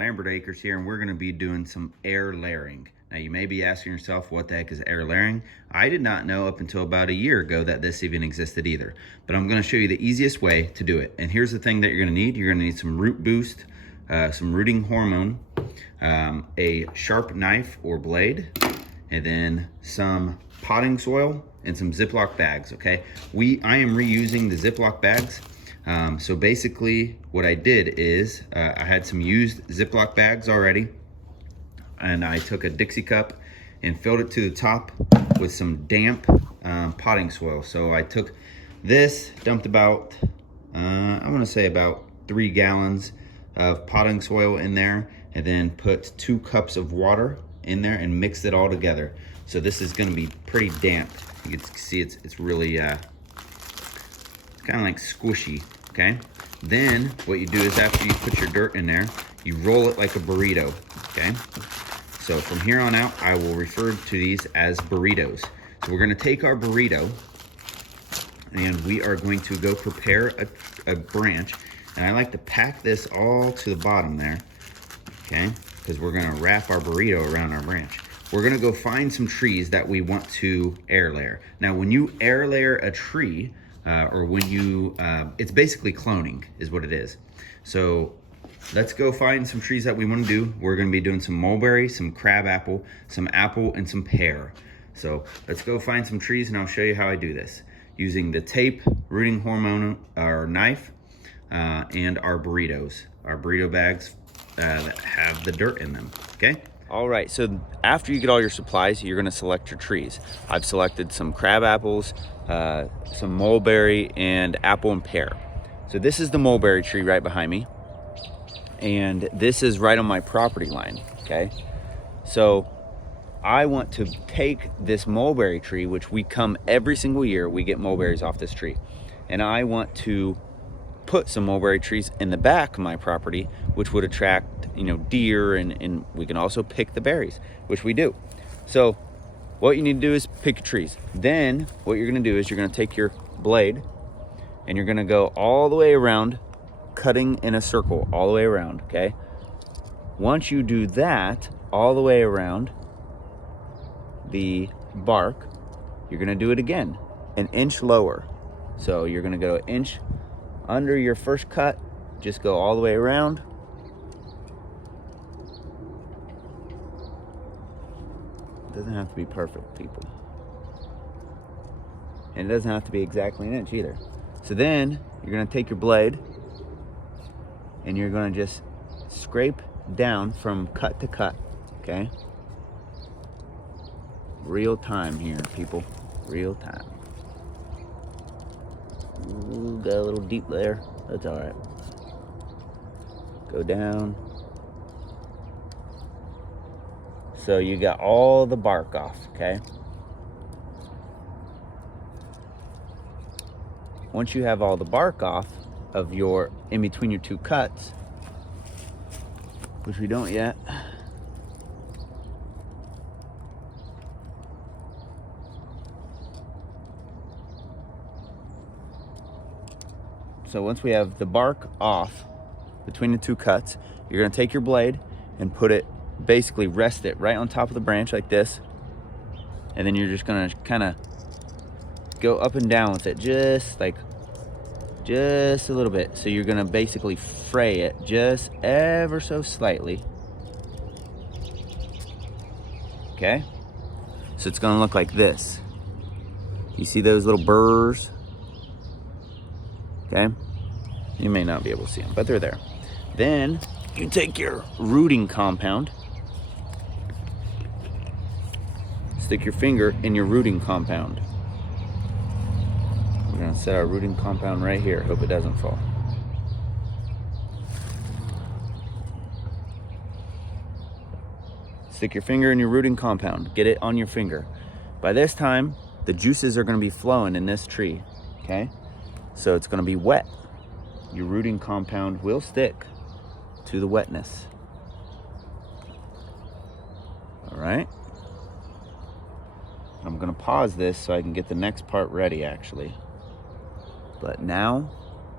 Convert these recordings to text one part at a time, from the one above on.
Lambert Acres here, and we're going to be doing some air layering. Now you may be asking yourself, what the heck is air layering? I did not know up until about a year ago that this even existed either, but I'm going to show you the easiest way to do it. And here's the thing that you're going to need. You're going to need some root boost, some rooting hormone, a sharp knife or blade, and then some potting soil and some Ziploc bags, okay? I am reusing the Ziploc bags. So basically what I did is I had some used Ziploc bags already, and I took a Dixie cup and filled it to the top with some damp potting soil. So I took this, dumped about, I want to say about 3 gallons of potting soil in there, and then put 2 cups of water in there and mixed it all together. So this is going to be pretty damp. You can see it's really kind of like squishy, okay? Then what you do is after you put your dirt in there, you roll it like a burrito, okay? So from here on out, I will refer to these as burritos. So we're gonna take our burrito and we are going to go prepare a branch. And I like to pack this all to the bottom there, okay? Because we're gonna wrap our burrito around our branch. We're gonna go find some trees that we want to air layer. Now, when you air layer a tree, or when you, it's basically cloning is what it is. So let's go find some trees that we want to do. We're going to be doing some mulberry, some crabapple, some apple, and some pear. So let's go find some trees and I'll show you how I do this. Using the tape, rooting hormone, our knife, and our burrito bags that have the dirt in them, okay? All right, so after you get all your supplies, you're gonna select your trees. I've selected some crab apples, some mulberry, and apple and pear. So this is the mulberry tree right behind me. And this is right on my property line, okay? So I want to take this mulberry tree, which we come every single year, we get mulberries off this tree. And I want to put some mulberry trees in the back of my property, which would attract, deer, and we can also pick the berries, which we do. So what you need to do is pick your trees. Then what you're gonna do is you're gonna take your blade and you're gonna go all the way around, cutting in a circle all the way around, okay? Once you do that all the way around the bark, you're gonna do it again, an inch lower. So you're gonna go an inch under your first cut, just go all the way around. It doesn't have to be perfect, people. And it doesn't have to be exactly an inch either. So then you're gonna take your blade and you're gonna just scrape down from cut to cut, okay? Real time here, people, real time. Ooh, got a little deep there, that's all right. Go down. So you got all the bark off, okay? Once you have all the bark off of your, in between your 2 cuts, which we don't yet, so once we have the bark off between the 2 cuts, you're gonna take your blade and put it, basically rest it right on top of the branch like this. And then you're just gonna kind of go up and down with it, just a little bit. So you're gonna basically fray it just ever so slightly. Okay? So it's gonna look like this. You see those little burrs? Okay? You may not be able to see them, but they're there. Then you take your rooting compound, stick your finger in your rooting compound. We're gonna set our rooting compound right here. Hope it doesn't fall. Stick your finger in your rooting compound. Get it on your finger. By this time, the juices are gonna be flowing in this tree, okay? So it's gonna be wet. Your rooting compound will stick to the wetness. All right? I'm gonna pause this so I can get the next part ready, actually. But now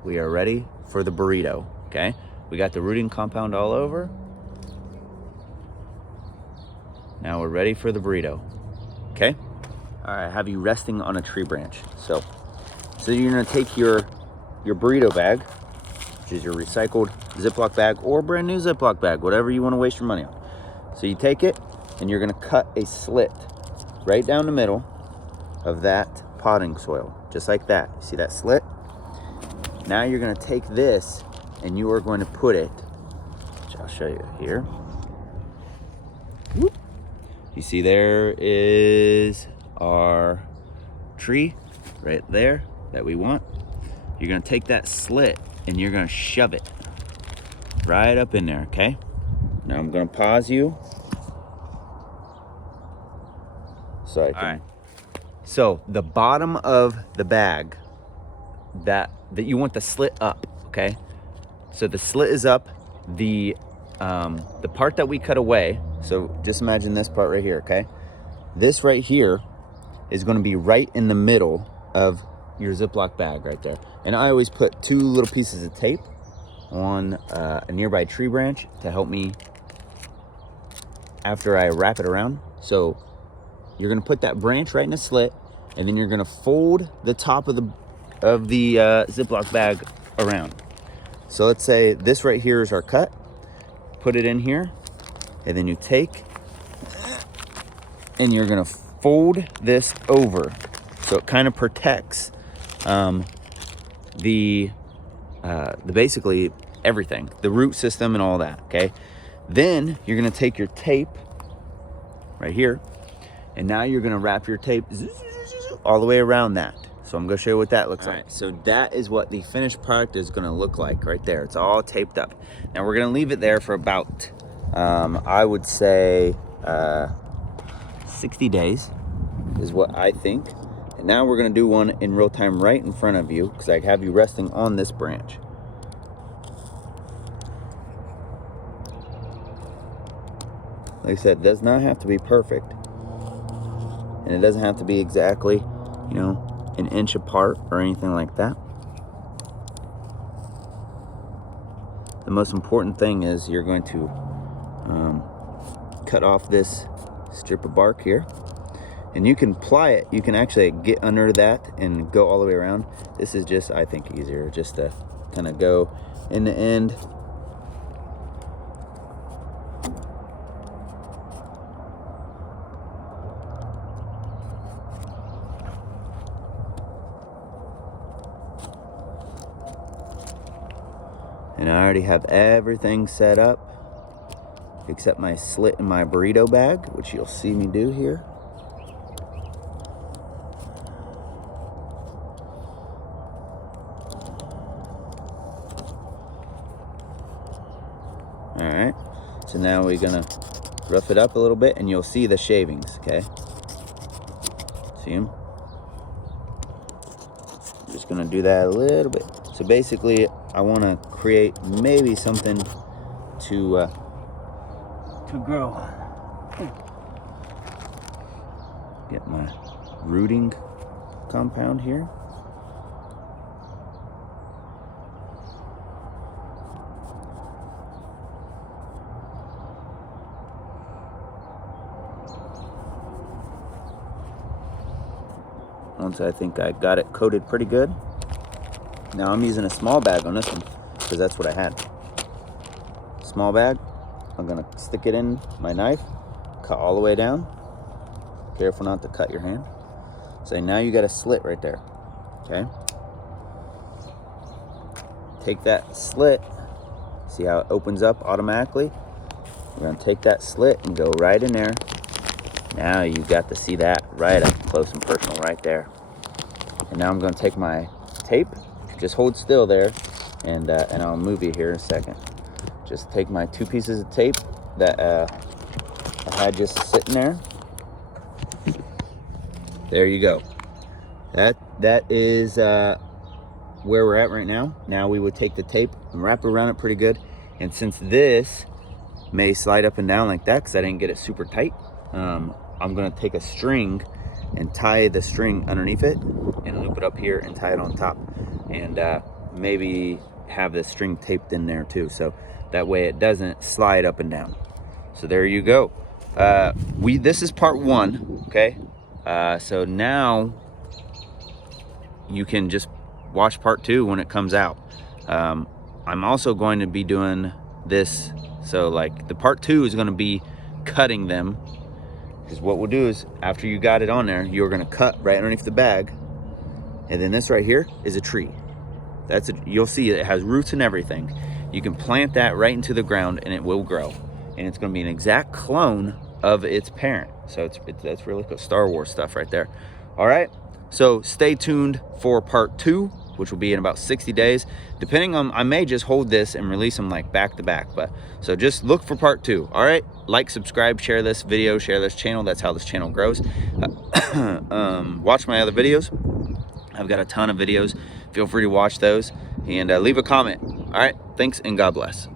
we are ready for the burrito, okay? We got the rooting compound all over. Now we're ready for the burrito, okay? All right, I have you resting on a tree branch. So you're gonna take your burrito bag, which is your recycled Ziploc bag or brand new Ziploc bag, whatever you wanna waste your money on. So you take it and you're gonna cut a slit right down the middle of that potting soil, just like that. You see that slit? Now you're gonna take this and you are going to put it, which I'll show you here. Whoop. You see there is our tree right there that we want. You're gonna take that slit and you're gonna shove it right up in there, okay? Now I'm gonna pause you. So all right. So the bottom of the bag that you want the slit up, okay? So the slit is up. The part that we cut away, so just imagine this part right here, okay? This right here is gonna be right in the middle of your Ziploc bag right there. And I always put 2 little pieces of tape on a nearby tree branch to help me after I wrap it around. So you're gonna put that branch right in a slit, and then you're gonna fold the top of the Ziploc bag around. So let's say this right here is our cut. Put it in here, and then you take and you're gonna fold this over so it kind of protects the basically everything, the root system and all that, okay? Then you're gonna take your tape right here, and now you're gonna wrap your tape all the way around that. So I'm gonna show you what that looks like. So that is what the finished product is gonna look like right there. It's all taped up. Now we're gonna leave it there for about, I would say 60 days is what I think. And now we're gonna do one in real time right in front of you, because I have you resting on this branch. Like I said, it does not have to be perfect. And it doesn't have to be exactly, you know, an inch apart or anything like that. The most important thing is you're going to cut off this strip of bark here, and you can ply it. You can actually get under that and go all the way around. This is just, I think, easier just to kind of go in the end. And I already have everything set up except my slit in my burrito bag, which you'll see me do here. All right, so now we're gonna rough it up a little bit, and you'll see the shavings, okay? See them? I'm just gonna do that a little bit. So basically, I want to create maybe something to grow. Get my rooting compound here. Once I think I got it coated pretty good. Now I'm using a small bag on this one because that's what I had. Small bag. I'm gonna stick it in my knife, cut all the way down. Careful not to cut your hand. So now you got a slit right there, okay? Take that slit, see how it opens up automatically? We're gonna take that slit and go right in there. Now you got to see that right up close and personal right there. And now I'm gonna take my tape, just hold still there, and I'll move you here in a second. Just take my 2 pieces of tape that I had just sitting there. There you go. That is where we're at right now. Now we would take the tape and wrap around it pretty good. And since this may slide up and down like that because I didn't get it super tight, I'm gonna take a string and tie the string underneath it and loop it up here and tie it on top, and maybe have the string taped in there too, so that way it doesn't slide up and down. So there you go. This is part 1, okay? So now you can just watch part 2 when it comes out. I'm also going to be doing this, so like the part 2 is going to be cutting them, because what we'll do is after you got it on there, you're going to cut right underneath the bag, and then this right here is a tree. You'll see it has roots and everything. You can plant that right into the ground and it will grow, and it's going to be an exact clone of its parent. So that's really cool. Star Wars stuff right there. All right, so stay tuned for part 2, which will be in about 60 days. Depending on, I may just hold this and release them like back to back, but so just look for part 2. All right, like, subscribe, share this video, share this channel. That's how this channel grows. Watch my other videos. I've got a ton of videos. Feel free to watch those, and leave a comment. All right, thanks and God bless.